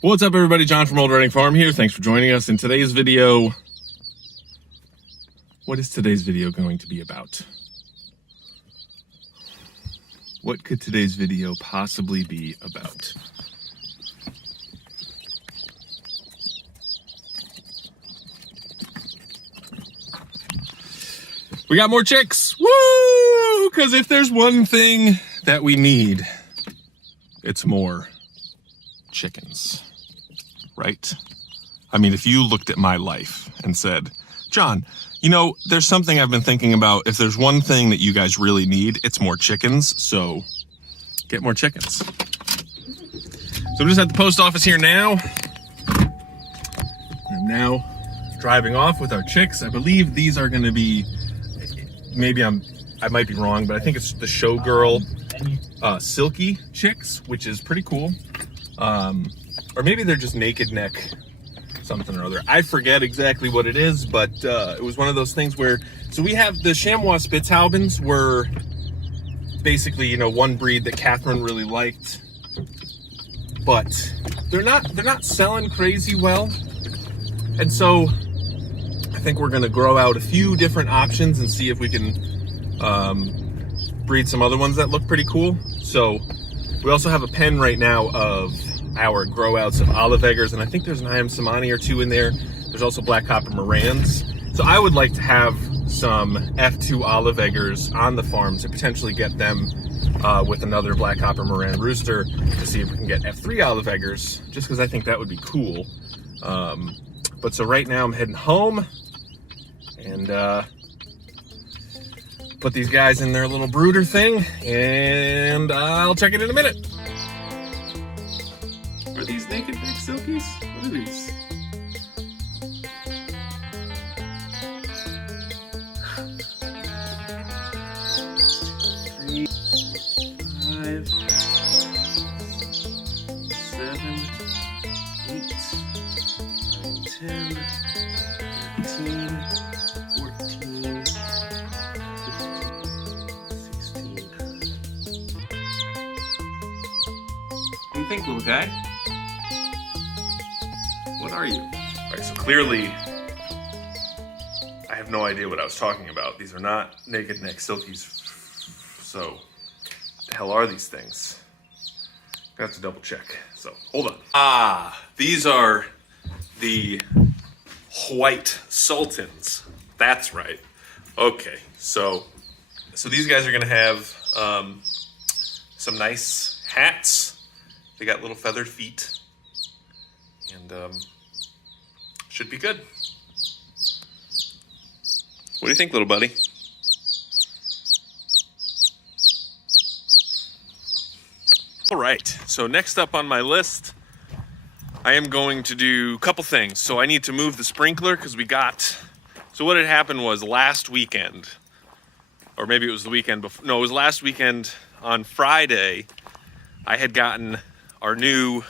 What's up, everybody? John from Old Reading Farm here. Thanks for joining us in today's video. What is today's video going to be about? What could today's video possibly be about? We got more chicks! Woo! Because if there's one thing that we need, it's more chickens, right? I mean, if you looked at my life and said, John, you know, there's something I've been thinking about. If there's one thing that you guys really need, it's more chickens. So get more chickens. So I'm just at the post office here now. I'm now driving off with our chicks. I believe these are going to be, maybe I might be wrong, but I think it's the Showgirl silky chicks, which is pretty cool. Or maybe they're just naked neck something or other. I forget exactly what it is, but it was one of those things where, so we have the Chamois Spitzhaubens were basically, you know, one breed that Catherine really liked, but they're not selling crazy well. And so I think we're gonna grow out a few different options and see if we can breed some other ones that look pretty cool. So we also have a pen right now of our grow outs of olive eggers, and I think there's an I.M. Samani or two in there. There's also black copper Morans. So I would like to have some F2 olive eggers on the farm to potentially get them with another black copper Moran rooster to see if we can get F3 olive eggers, just because I think that would be cool. But so right now I'm heading home and put these guys in their little brooder thing, and I'll check it in a minute. Are these naked neck silkies? What are these? Three, 5, 7, 8, 9, 10, 13, 14, 15, 16. What do you think, little guy? What are you? All right, so clearly, I have no idea what I was talking about. These are not naked neck silkies. So, the hell are these things? I have to double check. So, hold on. Ah, these are the white sultans. That's right. Okay, so these guys are gonna have some nice hats. They got little feathered feet. And should be good. What do you think, little buddy? All right, so next up on my list, I am going to do a couple things. So I need to move the sprinkler because so what had happened was last weekend, or maybe it was the weekend before, no, it was last weekend on Friday, I had gotten our new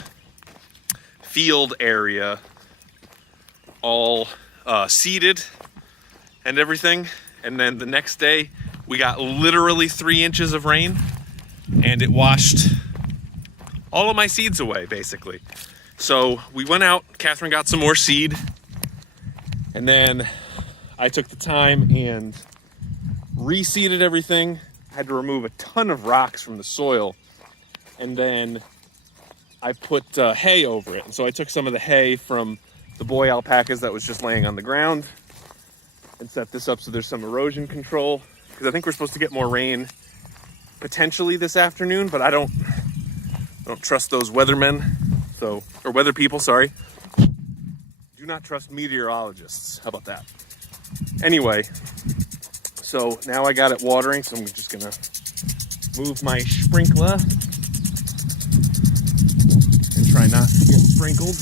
field area all seeded and everything, and then the next day we got literally 3 inches of rain and it washed all of my seeds away basically. So we went out, Catherine got some more seed, and then I took the time and reseeded everything. I had to remove a ton of rocks from the soil, and then I put hay over it. And so I took some of the hay from the boy alpacas that was just laying on the ground and set this up so there's some erosion control, because I think we're supposed to get more rain potentially this afternoon, but I don't trust those weathermen, or weather people, sorry. Do not trust meteorologists. How about that? Anyway, so now I got it watering, so I'm just gonna move my sprinkler and try not to get sprinkled.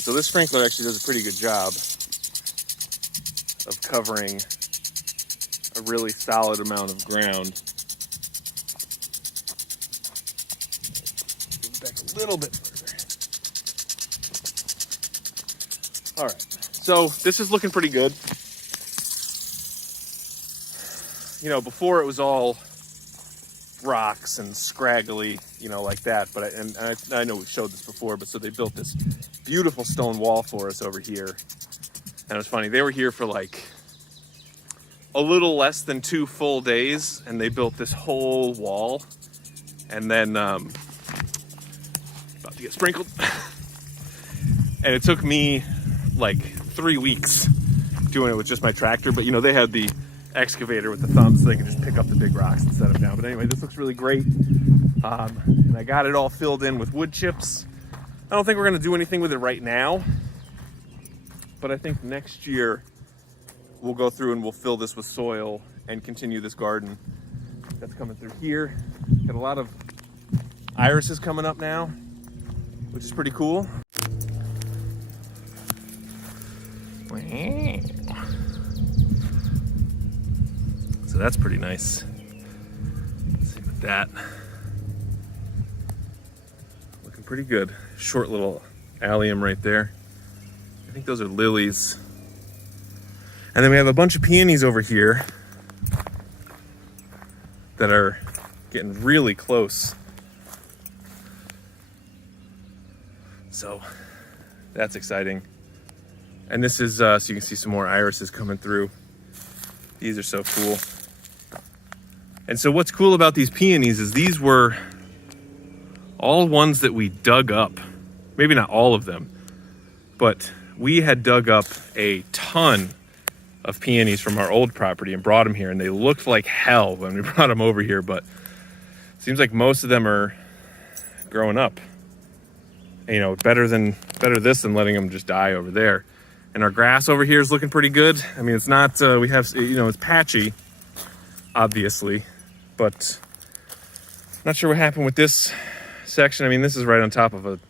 So this sprinkler actually does a pretty good job of covering a really solid amount of ground. Back a little bit further. All right, so this is looking pretty good. you know, before it was all rocks and scraggly, you know, like that. But I know we've showed this before, but so they built this beautiful stone wall for us over here. And it was funny, they were here for like a little less than 2 full days, and they built this whole wall. And then, about to get sprinkled. And it took me like 3 weeks doing it with just my tractor. But you know, they had the excavator with the thumbs, so they could just pick up the big rocks and set them down. But anyway, this looks really great. And I got it all filled in with wood chips. I don't think we're gonna do anything with it right now, but I think next year we'll go through and we'll fill this with soil and continue this garden that's coming through here. Got a lot of irises coming up now, which is pretty cool. So that's pretty nice. Let's see with that. Looking pretty good. Short little allium right there. I think those are lilies. And then we have a bunch of peonies over here that are getting really close. So that's exciting. And this is, so you can see some more irises coming through. These are so cool. And so what's cool about these peonies is these were all ones that we dug up. Maybe not all of them, but we had dug up a ton of peonies from our old property and brought them here, and they looked like hell when we brought them over here, but it seems like most of them are growing up. And, you know, better this than letting them just die over there. And our grass over here is looking pretty good. I mean, it's not, we have, you know, it's patchy, obviously, but not sure what happened with this section. I mean, this is right on top of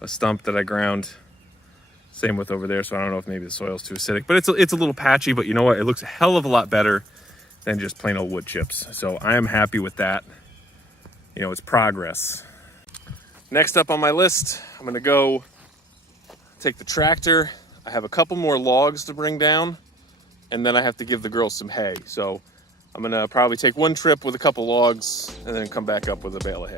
a stump that I ground. Same with over there, so I don't know if maybe the soil's too acidic, but it's a little patchy, but you know what? It looks a hell of a lot better than just plain old wood chips. So I am happy with that. You know, it's progress. Next up on my list, I'm gonna go take the tractor. I have a couple more logs to bring down, and then I have to give the girls some hay. So I'm gonna probably take one trip with a couple logs and then come back up with a bale of hay.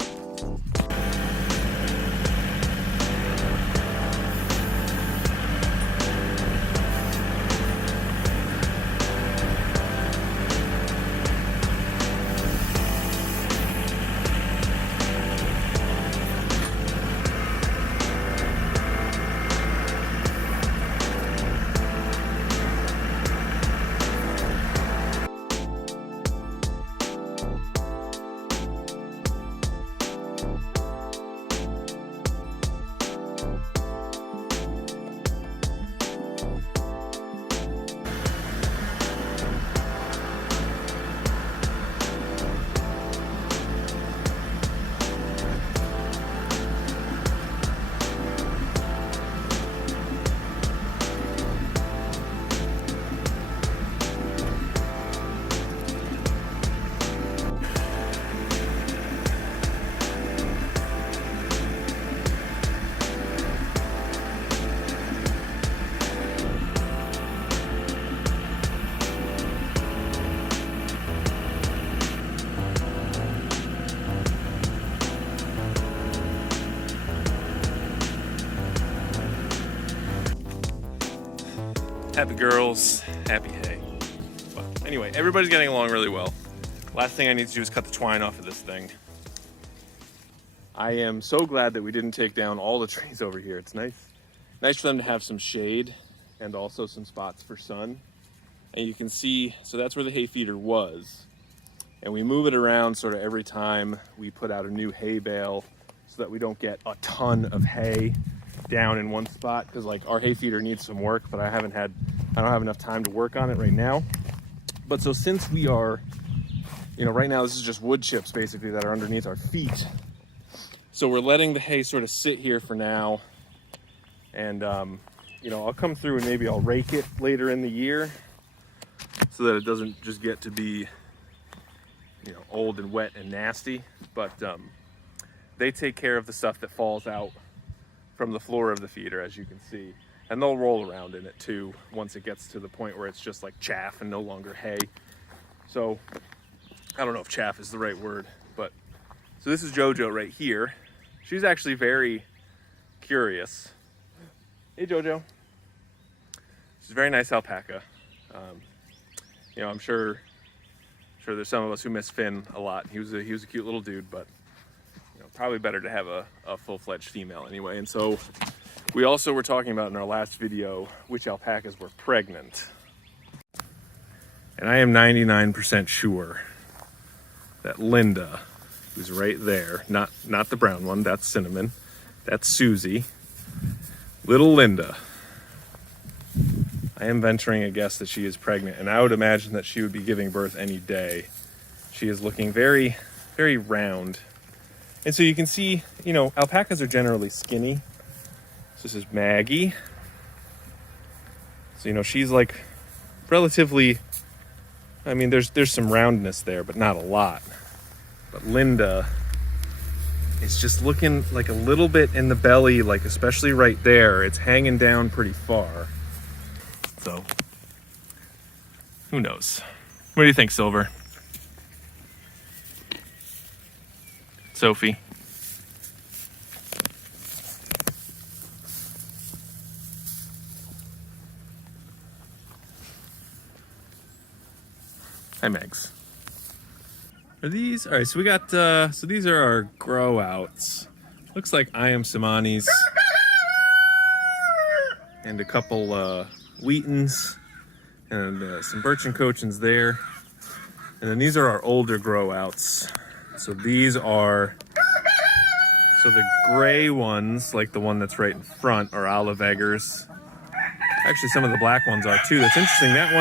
Happy girls, happy hay. Well, anyway, everybody's getting along really well. Last thing I need to do is cut the twine off of this thing. I am so glad that we didn't take down all the trees over here. It's nice for them to have some shade and also some spots for sun. And you can see, so that's where the hay feeder was. And we move it around sort of every time we put out a new hay bale so that we don't get a ton of hay down in one spot, because like our hay feeder needs some work, but I don't have enough time to work on it right now. But so since we are, you know, right now this is just wood chips basically that are underneath our feet. So we're letting the hay sort of sit here for now. And, you know, I'll come through and maybe I'll rake it later in the year so that it doesn't just get to be, you know, old and wet and nasty. But they take care of the stuff that falls out from the floor of the feeder, as you can see. And they'll roll around in it too once it gets to the point where it's just like chaff and no longer hay. So I don't know if chaff is the right word, but so this is JoJo right here. She's actually very curious. Hey JoJo. She's a very nice alpaca. You know, I'm sure there's some of us who miss Finn a lot. He was a cute little dude, but you know, probably better to have a full-fledged female anyway. And so we also were talking about in our last video which alpacas were pregnant. And I am 99% sure that Linda, who's right there, not the brown one, that's Cinnamon, that's Susie, little Linda, I am venturing a guess that she is pregnant, and I would imagine that she would be giving birth any day. She is looking very, very round. And so you can see, you know, alpacas are generally skinny. So this is Maggie. So, you know, she's like relatively, I mean, there's some roundness there, but not a lot. But Linda is just looking like a little bit in the belly, like especially right there. It's hanging down pretty far. So, who knows? What do you think, Silver? Sophie? Hi, Megs. Are these? All right, so we got, so these are our grow outs. Looks like I am Samani's. And a couple, Wheatons and some birch and cochins there. And then these are our older grow outs. So these are, so the gray ones, like the one that's right in front, are olive eggers. Actually, some of the black ones are too. That's interesting. That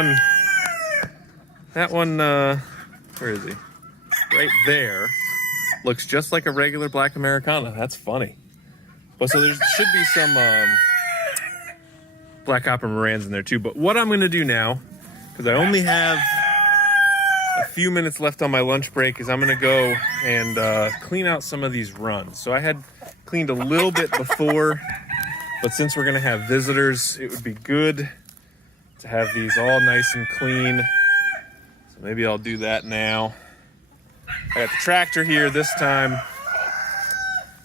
one, where is he? Right there, looks just like a regular black Americana. That's funny. But so there should be some, black copper Morans in there too. But what I'm going to do now, because I only have a few minutes left on my lunch break, is I'm going to go and clean out some of these runs. So I had cleaned a little bit before, but since we're going to have visitors, it would be good to have these all nice and clean. So maybe I'll do that now. I got the tractor here this time,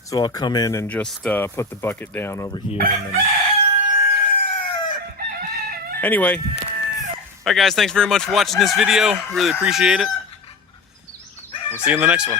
so I'll come in and just put the bucket down over here and then... Anyway, all right guys, thanks very much for watching this video. Really appreciate it. We'll see you in the next one.